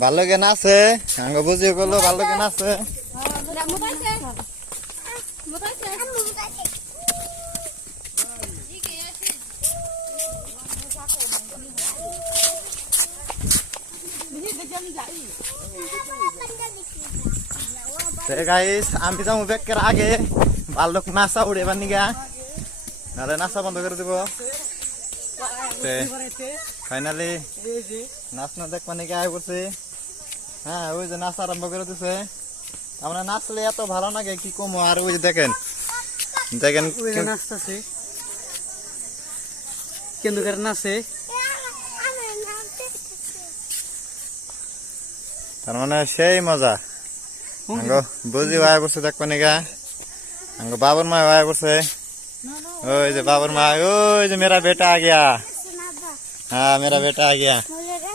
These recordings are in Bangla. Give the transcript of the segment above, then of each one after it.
ভালো কে নাচে আঙ্গ বুঝিয়ে করলো ভালো কে নাচে গাইস আমি যাবো ব্যাগের আগে ভালো নাচা উড়ে এবার নিগা নাহলে নাচা বন্ধ করে দিব ফাইনালি নাচ না দেখ মানে আয় করছে হ্যাঁ ওই যে নাচ আরম্ভ করে দিছে আমরা নাচলে এত ভালো লাগে কি কম আর ওই যে দেখেন দেখেন নাচতেছে কেন্দ্র করে নাচে তার মানে সেই মজা বুঝি আয় করছে দেখ মানে গা বাবর মা আয় করছে ওই যে बाबर माँ ओए जो मेरा बेटा आ गया हाँ मेरा बेटा आ गया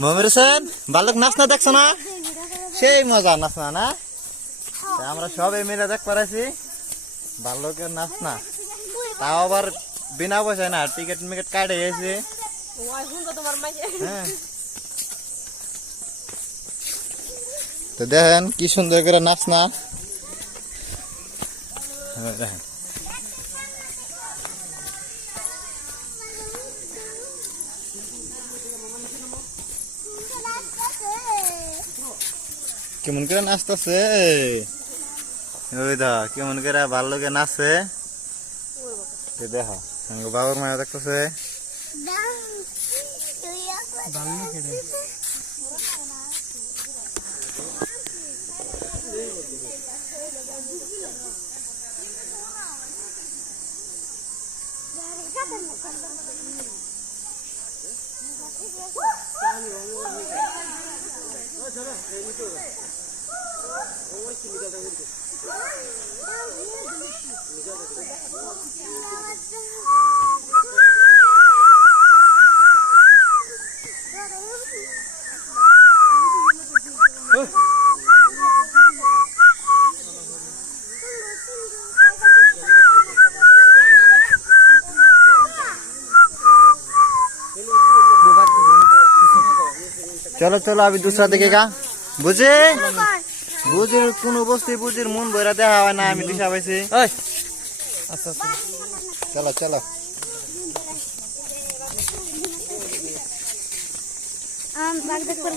मोमिर सेन बालक नाचना देखছো না সেই মজা নাচনা না আমরা সবাই মিলে দেখ পারাছি বালকের নাচনা তাও আবার বিনা পয়সায় না টিকিট মিকেট কাটে গেছে তো দেখেন কি সুন্দর করে নাচনা দেখেন কেমন করে নাচতেছে ওই দা কেমন করে ভালো লাগে নাচে দেখো বাবার মায়া দেখতেছে चलो चलो अभी दूसरा देखेगा बुझे बुझिर কোন অবস্থায় বুঝির মন ভরা দেখা হয় না আমি দিশা পাইছি আচ্ছা চলো চলো বাগদাদ করে